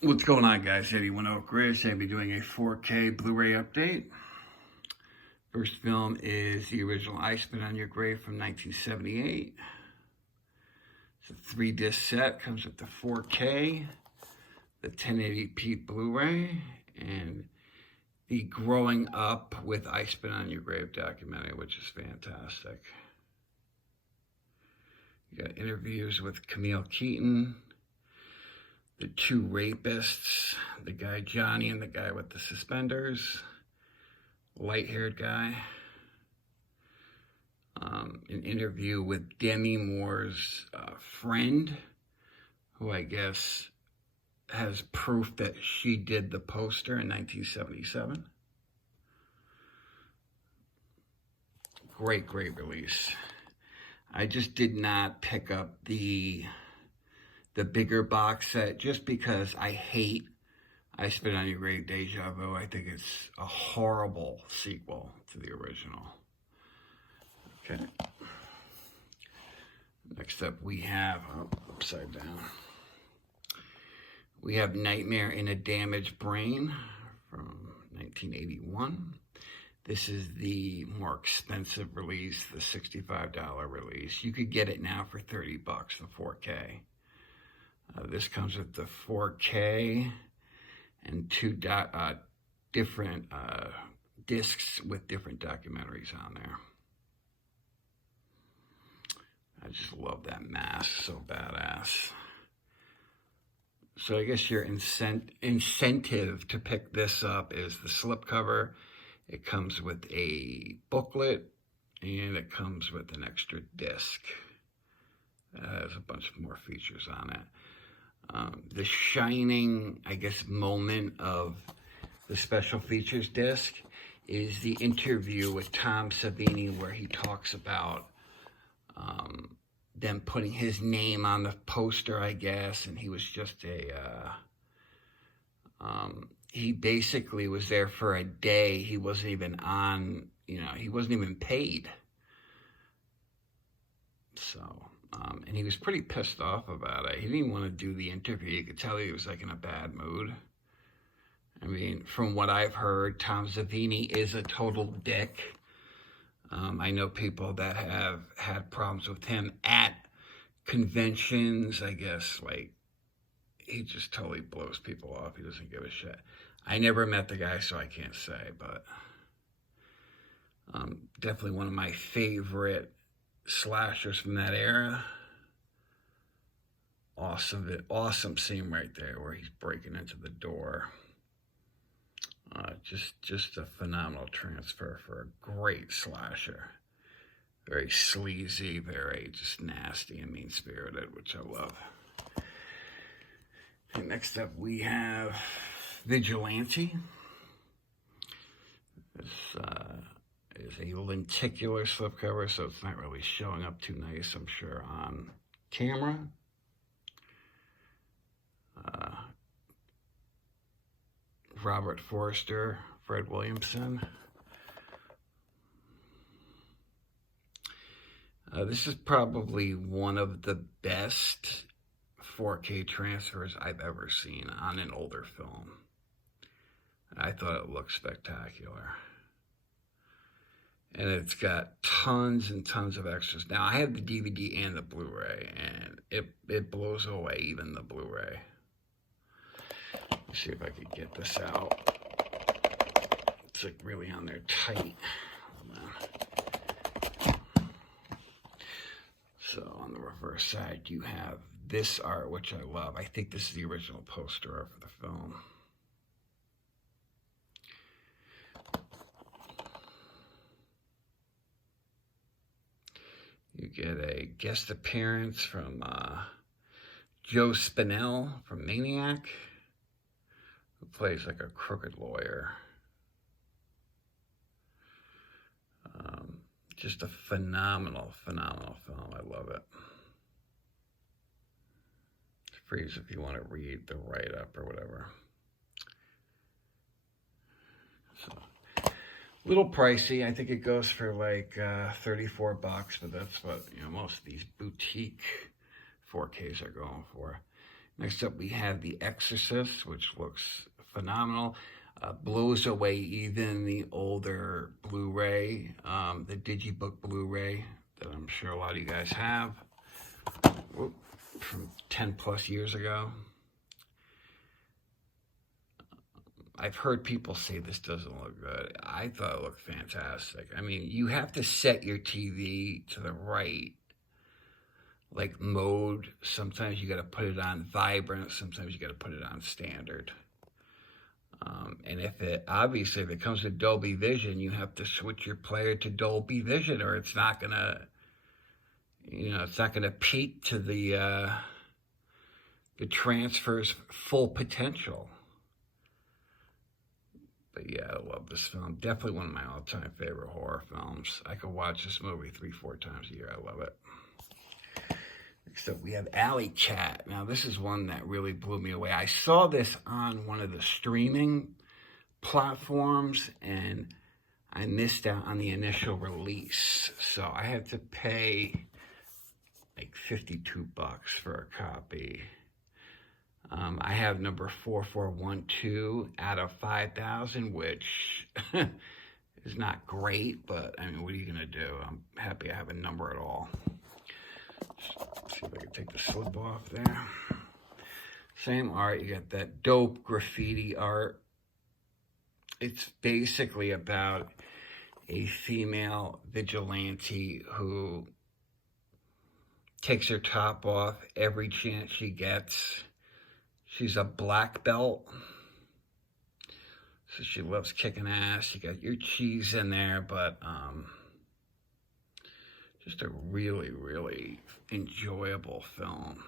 What's going on, guys? 81 Oakridg. I'll be doing a 4K Blu-ray update. First film is the original I Spit on Your Grave from 1978. It's a 3-disc set. Comes with the 4K, the 1080p Blu-ray, and the Growing Up with I Spit on Your Grave documentary, which is fantastic. You got interviews with Camille Keaton, the two rapists, the guy Johnny and the guy with the suspenders, light-haired guy. An interview with Demi Moore's friend, who I guess has proof that she did the poster in 1977. Great release. I just did not pick up the bigger box set just because I hate I Spit on Your Grave Deja Vu. I think it's a horrible sequel to the original. Okay. Next up we have, upside down. We have Nightmare in a Damaged Brain from 1981. This is the more expensive release, the $65 release. You could get it now for $30, the 4K. This comes with the 4K and two different discs with different documentaries on there. I just love that mask, so badass. So I guess your incentive to pick this up is the slipcover. It comes with a booklet and it comes with an extra disc. It has a bunch more features on it. The shining, I guess, moment of the special features disc is the interview with Tom Savini where he talks about them putting his name on the poster, I guess, and he was just he basically was there for a day. He wasn't even on, he wasn't even paid. So, and he was pretty pissed off about it. He didn't even want to do the interview. You could tell he was like in a bad mood. I mean, from what I've heard, Tom Savini is a total dick. I know people that have had problems with him at conventions. I guess, like, he just totally blows people off. He doesn't give a shit. I never met the guy, so I can't say, but definitely one of my favorite slashers from that era. Awesome scene right there where he's breaking into the door. Just a phenomenal transfer for a great slasher. Very sleazy, very just nasty and mean-spirited, which I love. And next up we have Vigilante. This is a lenticular slipcover, so it's not really showing up too nice, I'm sure, on camera. Robert Forster, Fred Williamson. This is probably one of the best 4K transfers I've ever seen on an older film. I thought it looked spectacular. And it's got tons and tons of extras. Now, I have the DVD and the Blu-ray, and it blows away even the Blu-ray. Let's see if I could get this out. It's like really on there tight. Hold on. So on the reverse side, you have this art, which I love. I think this is the original poster art for the film. You get a guest appearance from Joe Spinell from Maniac, who plays like a crooked lawyer. Just a phenomenal film. I love it. It's free if you want to read the write-up or whatever. So, a little pricey. I think it goes for like $34, but that's what most of these boutique 4Ks are going for. Next up, we have The Exorcist, which looks phenomenal. Blows away even the older Blu-ray, the Digibook Blu-ray that I'm sure a lot of you guys have, from 10 plus years ago. I've heard people say this doesn't look good. I thought it looked fantastic. I mean, you have to set your TV to the right, like, mode. Sometimes you got to put it on vibrant. Sometimes you got to put it on standard. And if it comes with Dolby Vision, you have to switch your player to Dolby Vision, or it's not gonna, it's not gonna peak to the transfer's full potential. But yeah, I love this film. Definitely one of my all-time favorite horror films. I could watch this movie 3-4 times a year. I love it. Next up, we have Alley Cat. Now, this is one that really blew me away. I saw this on one of the streaming platforms, and I missed out on the initial release. So I had to pay like $52 for a copy. I have number 4412 out of 5,000, which is not great, but I mean, what are you going to do? I'm happy I have a number at all. Let's see if I can take the slip off there. Same art. You got that dope graffiti art. It's basically about a female vigilante who takes her top off every chance she gets. She's a black belt, so she loves kicking ass. You got your cheese in there, but just a really, really enjoyable film.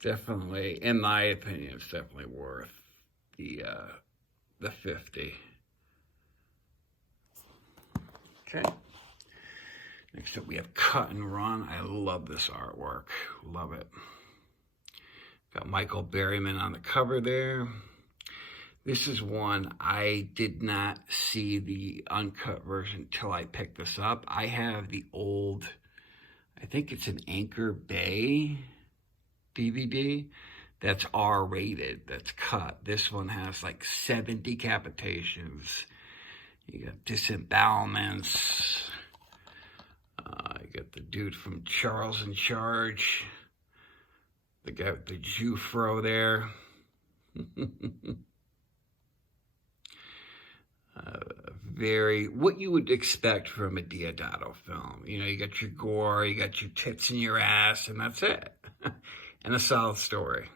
Definitely, in my opinion, it's definitely worth the 50. Okay. Next up, we have Cut and Run. I love this artwork. Love it. Got Michael Berryman on the cover there. This is one I did not see the uncut version till I picked this up. I have the old, I think it's an Anchor Bay DVD that's R-rated, that's cut. This one has like 7 decapitations. You got disembowelments. You got the dude from Charles in Charge. The guy with the Jufro there. What you would expect from a Deodato film. You got your gore, you got your tits in your ass, and that's it. And a solid story.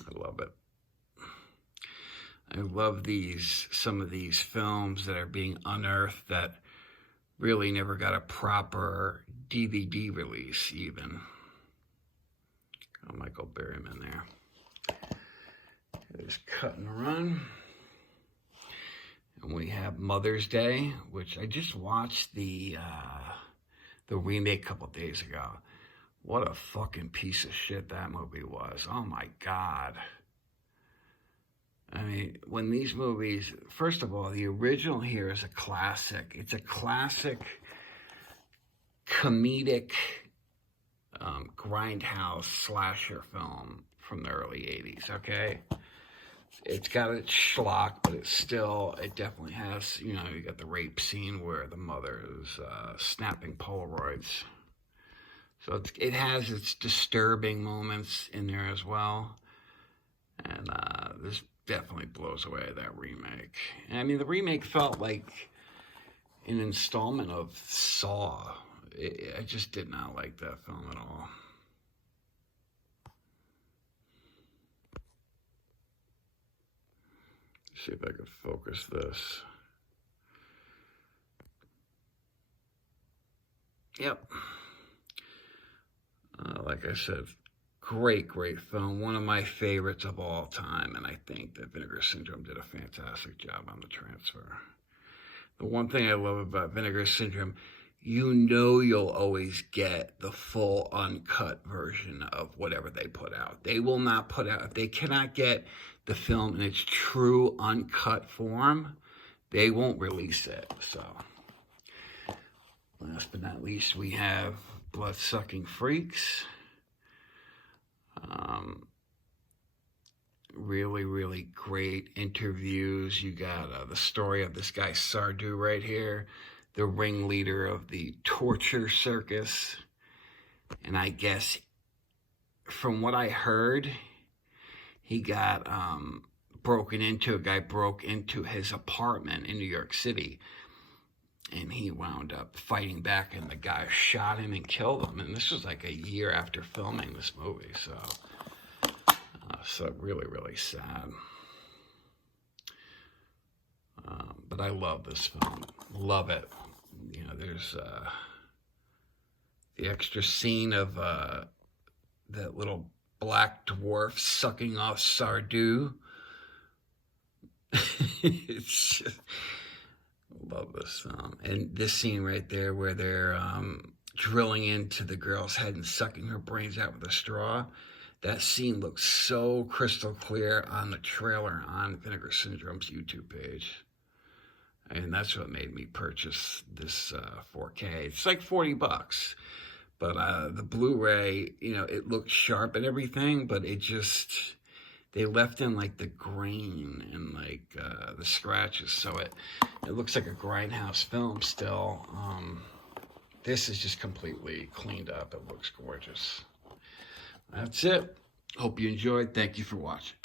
I love it. I love some of these films that are being unearthed that really never got a proper DVD release even. Got Michael Berryman there. There's Cut and Run. And we have Mother's Day, which I just watched the remake a couple days ago. What a fucking piece of shit that movie was. Oh my God. I mean, when these movies, first of all, the original here is a classic. It's a classic comedic grindhouse slasher film from the early 80s, okay? It's got its schlock, but it definitely has, you got the rape scene where the mother is snapping Polaroids. So it has its disturbing moments in there as well. And this definitely blows away that remake. And, I mean, the remake felt like an installment of Saw. I just did not like that film at all. See if I could focus this. Yep. Like I said, great film. One of my favorites of all time. And I think that Vinegar Syndrome did a fantastic job on the transfer. The one thing I love about Vinegar Syndrome, you'll always get the full uncut version of whatever they put out. They will not put out, if they cannot get the film in its true uncut form, they won't release it. So, last but not least, we have blood-sucking freaks. Really, really great interviews. You got the story of this guy Sardu right here, the ringleader of the torture circus. And I guess from what I heard, he got broken into. A guy broke into his apartment in New York City, and he wound up fighting back, and the guy shot him and killed him. And this was like a year after filming this movie, so really, really sad. But I love this film. Love it. You know, there's the extra scene of that little black dwarf sucking off Sardu. It's just, love this film. And this scene right there where they're drilling into the girl's head and sucking her brains out with a straw. That scene looks so crystal clear on the trailer on Vinegar Syndrome's YouTube page. And that's what made me purchase this 4K. It's like $40. But the Blu-ray, you know, it looked sharp and everything, but it just, they left in like the grain and like the scratches. So it looks like a grindhouse film still. This is just completely cleaned up. It looks gorgeous. That's it. Hope you enjoyed. Thank you for watching.